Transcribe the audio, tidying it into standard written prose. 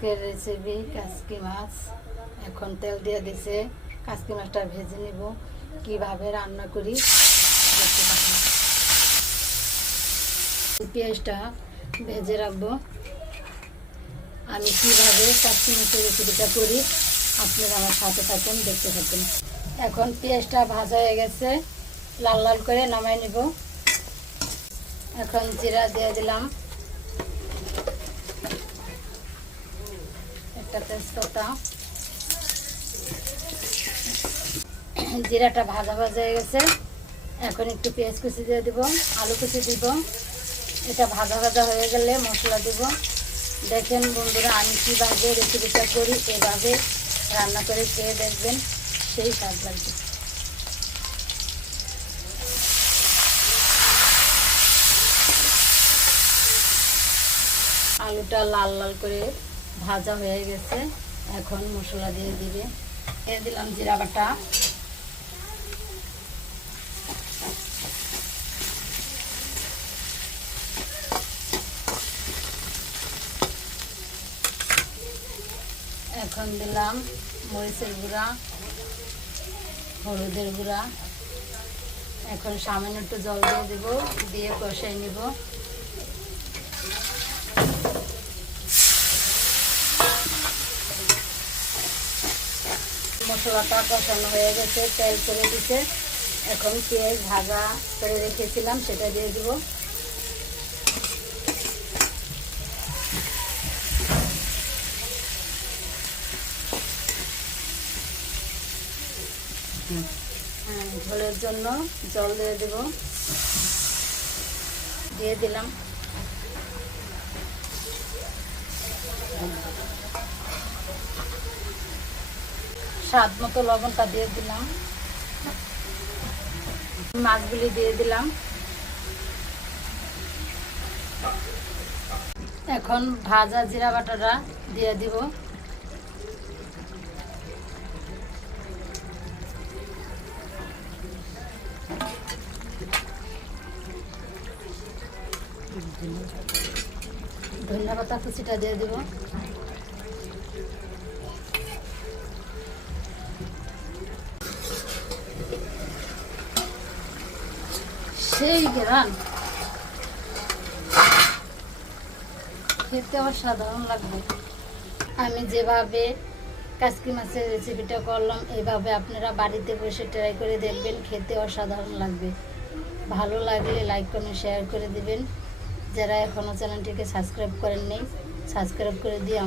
আজকের রেসিপি কাসকি মাছ। এখন তেল দিয়ে দিছে, কাসকি মাছটা ভেজে নিব। কিভাবে রান্না করি দেখতে পাবেন। পেঁয়াজটা ভেজে রাখবো। আমি কিভাবে কাসকি মাছের রেসিপিটা করি আপনারা আমার সাথে থাকুন, দেখতে থাকুন। এখন পেঁয়াজটা ভাজা হয়ে গেছে, লাল লাল করে নামাই নিব। এখন জিরা দিয়ে দিলাম, একটা তেজপাতা। জিরাটা ভাজা ভাজা হয়ে গেছে, এখন একটু পেঁয়াজ কুচি দিয়ে দিব, আলু কুচি দিব। এটা ভাজা ভাজা হয়ে গেলে মশলা দিব। দেখেন বন্ধুরা, আমি কীভাবে রেসিপিটা করি এভাবে রান্না করে খেয়ে দেখবেন, সেই স্বাদ লাগবে। আলুটা লাল লাল করে ভাজা হয়ে গেছে, এখন মশলা দিয়ে দিবে। দিয়ে দিলাম জিরা বাটা, এখন দিলাম মরিচের গুঁড়া, হলুদের গুঁড়া। এখন সামান্য একটু জল দিয়ে দেব, দিয়ে কষাই নিব। মশলাটা কষানো হয়ে গেছে, তেল করে দিতে। এখন পেঁয়াজ ভাজা করে রেখেছিলাম সেটা দিয়ে দিব। ঝোলের জন্য জল দিয়ে দেব, দিয়ে দিলাম। স্বাদ মতো লবণটা দিয়ে দিলাম, মাছগুলি দিয়ে দিলাম। এখন ভাজা জিরা বাটাটা দিয়ে দিব। ধনিয়া পাতা কুচিটা দিয়ে দিব। সেই গ্রান, খেতে অসাধারণ লাগবে। আমি যেভাবে কাসকি মাছের রেসিপিটা করলাম এইভাবে আপনারা বাড়িতে বসে ট্রাই করে দেখবেন, খেতে অসাধারণ লাগবে। ভালো লাগলে লাইক কমেন্ট শেয়ার করে দিবেন। যারা এখনও চ্যানেলটিকে সাবস্ক্রাইব করেননি, সাবস্ক্রাইব করে দিয়ে